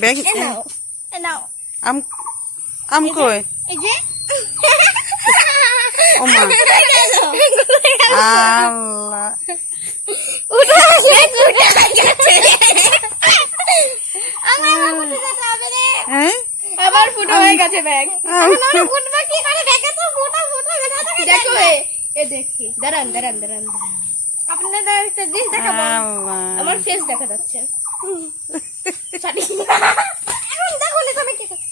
Bag আম কই ওমা আল্লাহ আবার ফুটো হয়ে গেছে ব্যাগ। দেখো এ দেখি, দাঁড়ান দাঁড়ান দাঁড়ান, আপনাদের একটা জিনিস দেখাবো, আমার ফেস দেখা যাচ্ছে। এখন দেখো নি তুমি কি করছো।